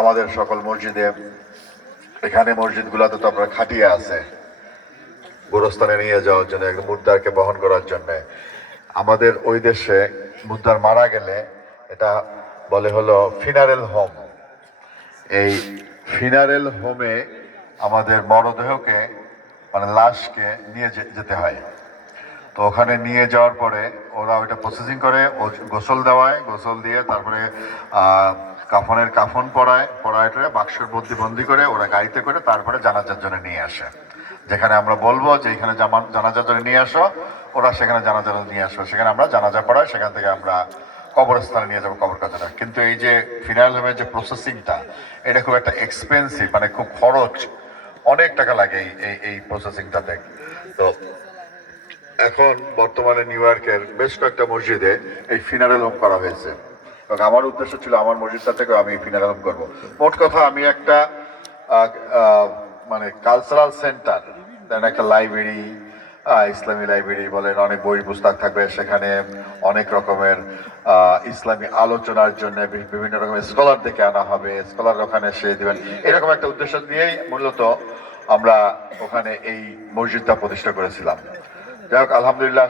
আমাদের সকল মসজিদে, এখানে মসজিদগুলোতে তো আপনার খাটিয়ে আছে গোরস্থানে নিয়ে যাওয়ার জন্য, একদম মুদ্দারকে বহন করার জন্য। আমাদের ওই দেশে মুদ্দার মারা গেলে এটা বলে হলো ফিনারেল হোম। এই ফিনারেল হোমে আমাদের মরদেহকে মানে লাশকে নিয়ে যেতে হয়। তো ওখানে নিয়ে যাওয়ার পরে ওরা ওইটা প্রসেসিং করে, গোসল দেওয়ায়, গোসল দিয়ে তারপরে কাফনের কাফন পরায় বাক্সের মধ্যে বন্দি করে ওরা গাড়িতে করে তারপরে জানাজার জন্য নিয়ে আসে। যেখানে আমরা বলবো যে এখানে জানাজার জন্য নিয়ে আসো, ওরা সেখানে জানাজার নিয়ে আসো, সেখানে আমরা জানাজা পড়াই, সেখান থেকে আমরা কবরস্থানে নিয়ে যাবো কবর কাজটা। কিন্তু এই যে ফিনাইল হোমের যে প্রসেসিংটা, এটা খুব একটা এক্সপেন্সিভ, মানে খুব খরচ, অনেক টাকা লাগে এই প্রসেসিংটাতে। তো এখন বর্তমানে নিউ ইয়র্কের বেশ কয়েকটা মসজিদে এই ফিনারেল হোম করা হয়েছে, এবং আমার উদ্দেশ্য ছিল আমার মসজিদটা থেকে আমি ফিনারেল হোম করবো। মোট কথা আমি একটা মানে কালচারাল সেন্টার, একটা লাইব্রেরি, ইসলামী লাইব্রেরি বলেন, অনেক বই পুস্তক থাকবে সেখানে, অনেক রকমের ইসলামী আলোচনার জন্য বিভিন্ন রকমের স্কলার দেখে আনা হবে, স্কলার ওখানে এসে দিবেন, এরকম একটা উদ্দেশ্য নিয়েই মূলত আমরা ওখানে এই মসজিদটা প্রতিষ্ঠা করেছিলাম। যাই হোক, আলহামদুলিল্লাহ।